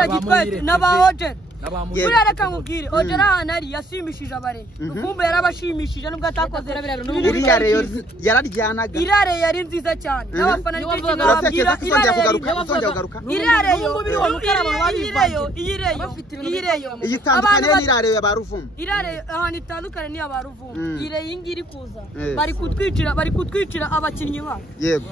Ojera gitwaye n'abahoje Buriya reka nkubwire Ojera hanari yashimishije abare Rukumbu yarabashimishije nubwo atakoze iriya reyo yararyanaga irare yari nziza cyane n'abafana n'ikindi babwira kugaruka iyireyo iyitandukanye n'irare ya baruvumu irare ahantu itandukanye ni abaruvumu ire yingiri kuza bari kutwicira abakinnyi babo yego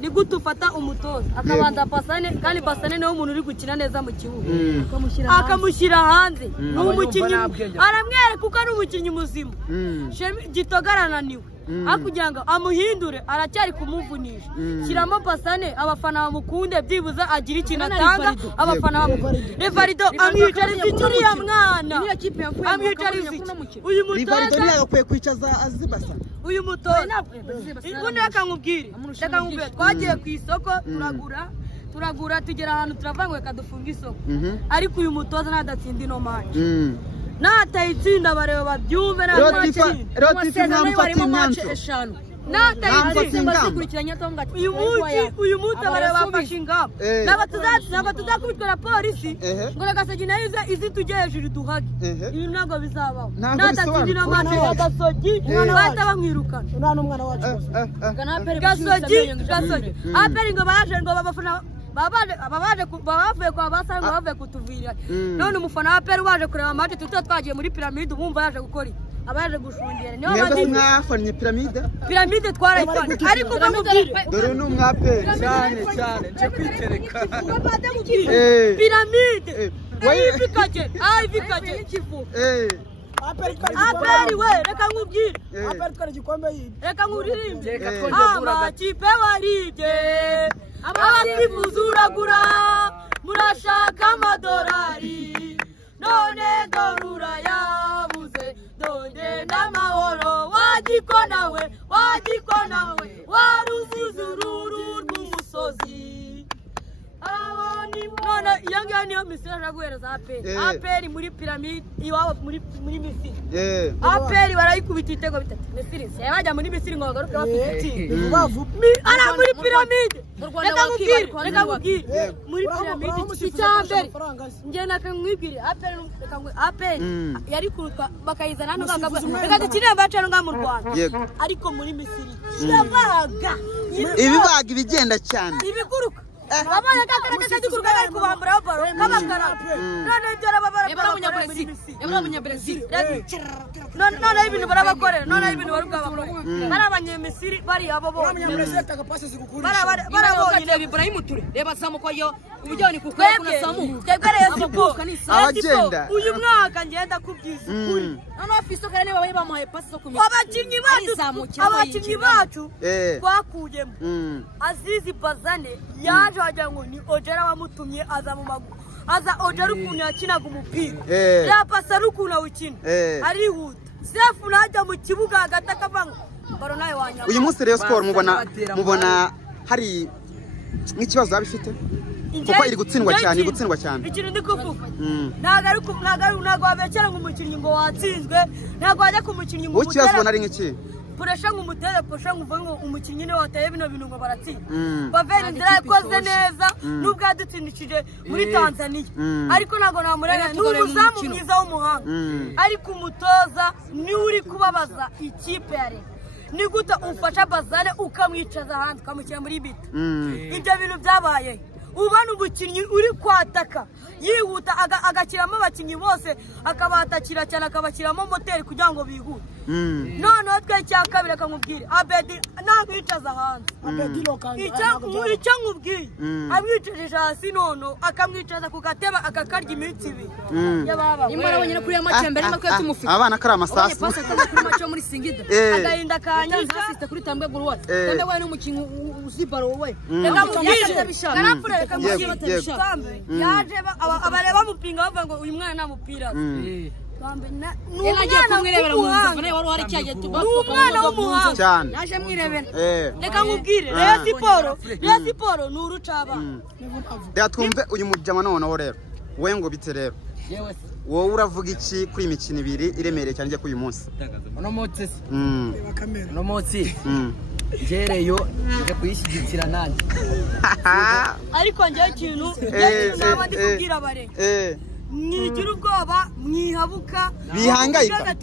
ni gute ufata umutoza akabanza pasane kandi pasane niwe umuntu uri gukina neza mu kibuga akamushyira hanze n'umukinnyi aramwereka kuko ari umukinnyi muzima gitogarananiwe akugira ngo amuhindure aracyari kumuvunisha shyiramo pasane abafana bamukunde byibuza agira ikintu atanga abafana bamukunde Revarido amwicariza icuriya mwana amwicariza uyu mutoza yakwiye kwicaza azibasa uyu mutoza ubundi reka nkubwire twagiye ku isoko turagura tugera ahantu turavanguye kadufunga isoko ariko uyu mutoza ntadatsinda ino match natayitsinda bareba babyumve uyu munsi bareba bafashe ingamba ntabwo tuzakubitwa polisi ngo Gasogi nayo izi tujye hejuru duhage ibi ntabwo bizabaho nadatsinda ino match ya Gasogi bahita bamwirukana Gasogi aperi ngo baje ngo babafana babavuye kwa basanga bavuye kutuvira none umufana wa Peru waje kureba match twagiye muri piramide umumva yaje gukora abaje gushungera niyo bandi mwafanye piramide twarayifanye ariko bamubwire dore n'umwape cyane nje kwitereka piramide ayifikaje n'ikivu Aperi we reka nkubwire Aperi twari gikombe yibi reka nkuririmbe amakipe warije abatifuza uragura murashaka amadolari none dorura yabuze none n'amahoro wagikonawe waruvuze ururu rw'umusozi none iyo ngiyo niyo misiri aje guhereza aperi muri piramide iwabo muri misiri aperi barayikubita ibitego bitatu misiri se bajya muri misiri ngo bagaruke bafite ara muri piramide reka nkubwire muri piramide icyambere njye nakamwibwire aperi yari kurutwa bakayizana hano bakavuga reka dukinire bacano nga mu Rwanda ariko muri misiri ibibaga ibigenda cyane ibiguruka abana kakaka dikuruka bari kubambura baro kabakara none byara babara Brazil none ibintu barabakorera none ibintu barugabakora bari abanyamisiri bari abo bo barabonye Ibrahim Ture reba samuko yo ubujyani kuko kuna samu tegereye sipo abagenda uyu mwaka ngenda kubyiza none afiso kare ne babaye bamuhaye pasi zo kumenya abakinnyi bacu twakuyemo Azizi Bazane yaje wagira ngo ni Ojera wamutumye aza mu maguru aza Ojera ukuntu yakinaga umupira yapasa rukuntu awukina arihuta Sefu najya mu kibuga hagati akavanga baro nayo wanya uyu munsi rero sport mubona hari nk'ikibazo babifite kuko iri gutsindwa cyane ikintu ndi kuvuga ntago abekera ngo umukinnyi ngo watsinzwe ntago ajya ku mukinnyi ngo ikibazo nari nk'iki puresha ngo umutere puresha ngo uvuge ngo umukinnyi ne wateye bino bintu ngo baratsinda bavera inzira yakoze neza nubwo yadutsindikije muri Tanzania ariko nago namurega n'umuzamu mwiza w'umuhanga ariko umutoza ni uri kubabaza ikipe ya Rega ni gute ufasha Bazane ukamwicaza hanze ukamushyira muri bita ibyo bintu byabaye ubana umukinnyi uri kwataka yihuta agakiramo abakinnyi bose akabatakira cyane akabakiramo moteri kugira ngo bihute noneho twe cya kabiri akamubwira Abedi nakwicaza hanze icyo nkubwiye amwicaje hasi nono akamwicaza ku gateba akakarya iminsi ibiri imara wonyine kuri ya make mbere n'ako yatumufite abana kari amasasu pasi ataza kuri make muri Singida agahinda kanyiza asiste kuri Tambwe Gurwat Tambwe we n'umukinnyi uzibaro we reka mubwire Tambe yaje abareba mupinga bavuga ngo uyu mwana namupira umwana w'umuhanga cyane yaje mwirebera reka nkubwire Rayon Sport ni urucaba reka twumve uyu mujyama noneho rero we ngo bite rero wowe uravuga iki kuri imikino ibiri iremereye cyane kuri uyu munsi uno munsi ngereyo nje kuyishyigikira nanjye ariko njye ikintu naba ndi kubwira bare mwigira ubwoba mwihabuka bihangayika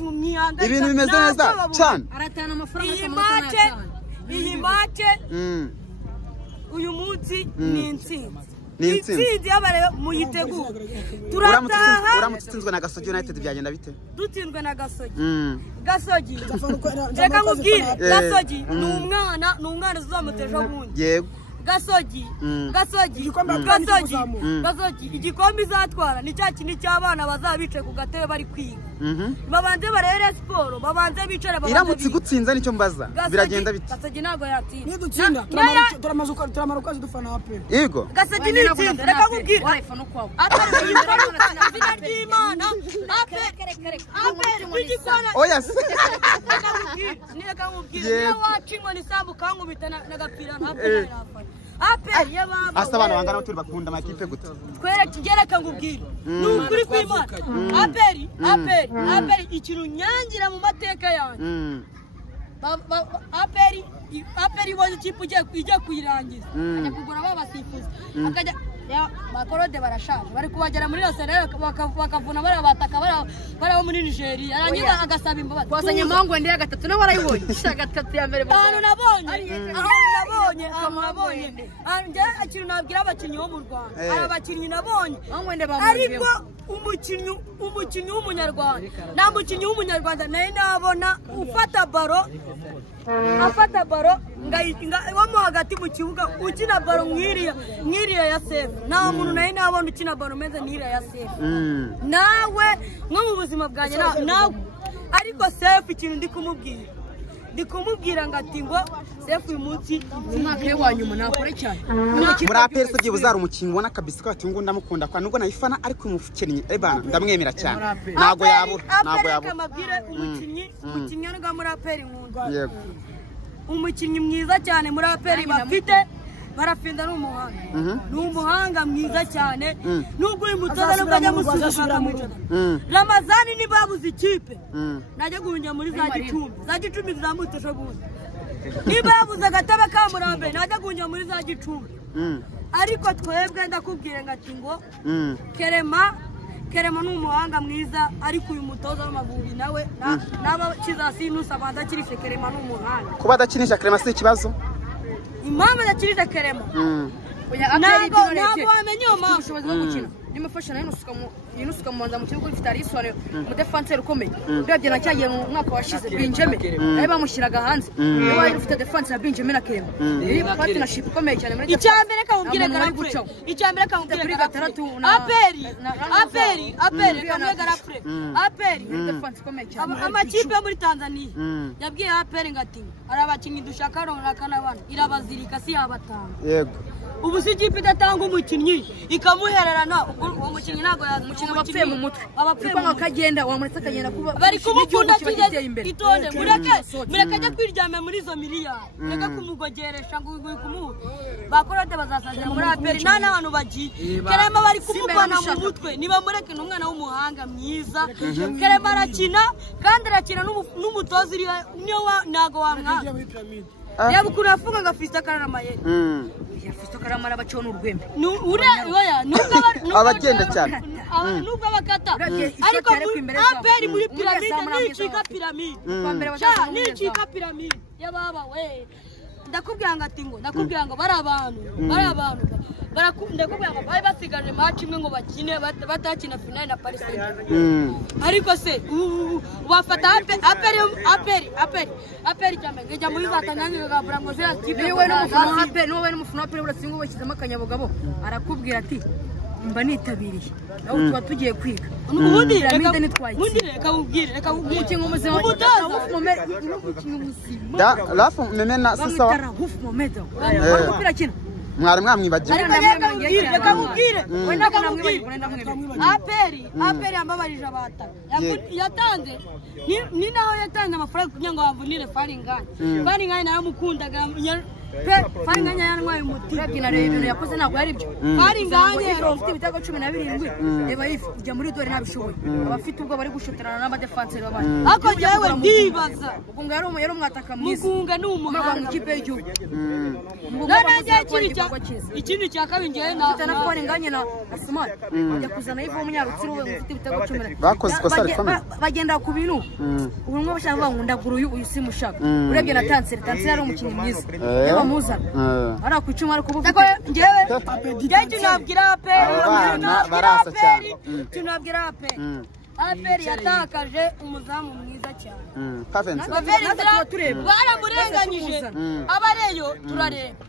ibintu bimeze neza cyane aratana amafaranga iyi make uyu munsi ni intsinzi y'abare muyitegura turataha uramutse utsinzwe na Gasogi United byagenda bite dutsinzwe na Gasogi reka nkubwire Gasogi ni umwana uzamuteje bundi yego Gasogi igikombe izatwara ni cya kintu cy'abana bazabice ku gatebe bari kwiga babanze barere siporo babanze bicare iramutse igutsinze nicyo mbaza biragenda bite Gasogi ntabwo yatsinda nidutsinda turamaruka dufana APR yego Gasogi ni itsinda reka nkubwire izina ry'Imana APR oya se reka nkubwire niyo waca inkoni isambu ukankubita n'agapira APR APR y'ababa asa abantu bangana turi bakunda amakipe gute twere kigereka ngubwire n'ukuri kw'Imana APR ikintu nyangira mu mateka yanjye APR ibonye ikipe ijya kuyirangiza ajya kugura babasifuza akajya bakorode barashaje bari kubagera muri Rosere bakavuna bari bataka bari muri Nigeria arangiza agasaba imbabazi twasanye mangwe ndi ya gatatu nawe warayibonye gatatu ya mbere nabonye anje ikintu nabwira abakinnyi bo mu Rwanda abakinnyi nabonye ariko umukinnyi w'umunyarwanda nta mukinnyi w'umunyarwanda naye nabona afata baro ngayimo hagati mu kibuga ukina baro mwiriya ya Sefu nta muntu naye nabona ukina baro meze n'iriya ya Sefu nawe nko mu buzima bwanjye nawe ariko Sefu ikintu ndi kumubwira ngati ngo Sefu uyu munsi umwaka wa nyuma nakore cyane muri APR se byibuze ari umukinnyi ubona kabisa ko ngo ndamukunda kwa nubwo nayifana ariko umufukennye ebana ndamwemera cyane ntago yabura kamabwire umukinnyi ngo muri APR nkunda yego umukinnyi mwiza cyane muri APR bafite barafinda n'umuhanga mwiza cyane nubwo uyu mutoza nubwo ajya musuzuma Ramazani ni babuze ikipe najya guhungira muri za Gicumbi zizamutesha bundi niba yabuze agatebe ka Murambe najya guhungira muri za Gicumbi ariko twebwe ndakubwire ngati ngo Kerema n'umuhanga mwiza ariko uyu mutoza w'Amavubi nawe naba kizasinusa abanza kirishe Kerema n'umuhanga kuba adakinisha Kerema si ikibazo impamvu adakirisha Kerema ntabwo wamenye iyo mpamvu nimufasha nayo nusuka mu nda mu kibuga gifite arisobanuro mu defenseur ukomeye urebye nacyagiye mu mwaka washize Benjamin naye bamushyiraga hanze niba yari ufite defense na Benjamin na Kerema iyi partnership ikomeye cyane muri icyambere kamubwire garafre icyambere kamubwire gatatu APR kamwe garafre APR defense ikomeye cyane amakipe yo muri Tanzania yabwiye APR ngati ari abakinnyi dushaka runaka n'abana irabazirika si yabatanga yego ubu si ikipe idatanga umukinnyi ikamuhererana uwo mukinnyi ntabwo umukino bapfuye mu mutwe kuko akagenda wamuretse akagenda kuba bari kumukunda itonde mureke ajya kwiryama muri izo miliyari mureke kumugogeresha ngo kumuha bakorode bazasazira muri APR nta n'abantu bagiye Kerema bari kumuvana mu mutwe niba mureke n'umwana w'umuhanga mwiza Kerema arakina kandi arakina n'umutoza uri niyo ntago wamwanga yaba ukuntu yafunga agafista kararamayeri Fisto Karamara baciwe n'urwembe abagenda cyane nubwo abakata ariko APR muri piramide nicika piramide yababa we ndakubwira ngo bari abantu ndakubwira ngo bari basigaje match imwe ngo bakine batakina finale na Paris Saint-Germain ariko se bafata APR cyane ngejya muri Tanzania gabura ngo zira kipe niwe n'umufana APR urasingo bashyizemo akanyabugabo arakubwira ati mba nitabiriye nawe tuba tugiye kwiga ubundi reka ubwire umukingo muzima Rafu memena sasa umupira kino mwari mwamwibagiye reka mubwire APR ambabarije abata yatanze ni naho yatanze amafaranga kugira ngo bavunire Faringani nayo mukundaga pe fari nganya yanwaye umuti urebye na rero ibintu yakoze ntabwo ari byo fari nganya ufite ibitego 17 reba ifu ujya muri dore nabishoboye abafite ubwo bari gushoterana n'abadefanseri babandi ako jewe ndibaza Mugunga yari umwataka mwiza Mugunga ni umuhanga ikipe y'igihugu ikindi cya kabiri ngewe na fari nganya na Asmani ajya kuzana ifu umunyarutsiro we ufite ibitego 10 bakoze ikosa rikomeye bagenda ku bintu ubu mwe bashaka bavuga ngo ndagura uyu simushaka urebye na Tanseri ari umukinnyi mwiza yaba muzana ari ku icuma ari kubuvuga ngewe tunabwira aperi barasa cyane tunabwira aperi yatakaje umuzamu mwiza cyane baramurenganyije abareyo turareba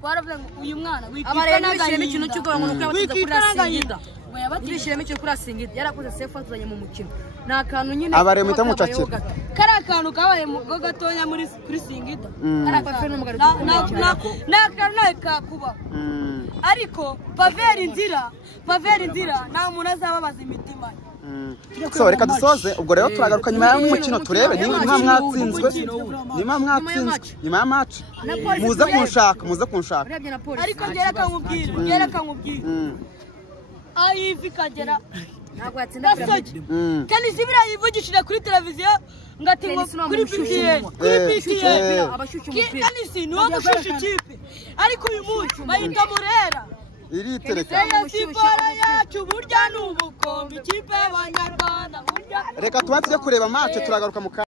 twaravuga ngo uyu mwana wikitana ikintu cy'ugora ngo nuko yabateza kuri Singida yabishiremo ikintu kuri Singida yarakoze sefu atuzanye mu mukino na kantu nyine abaremo itamucakira kari akantu kabaye mu gatonya muri Singida na kantu kakuba ariko Paveri nzira nta muntu azababaza imitima so reka dusoze ubwo rero turagaruka nyuma y'umukino turebe niba mwatsinzwe nyuma ya match muze kunshaka ariko ngereka nkubwire ayivi kagera ntabwo yatsinda kandi sibira yivugishije kuri televiziyo ngati ngo kuri BTN kandi si niwo gushusha ikipe ariko uyu munsi bayita Murera iritereka siporo yacu burya n'ubukombe ikipe y'Abanyarwanda reka tuba tujye kureba match turagaruka mu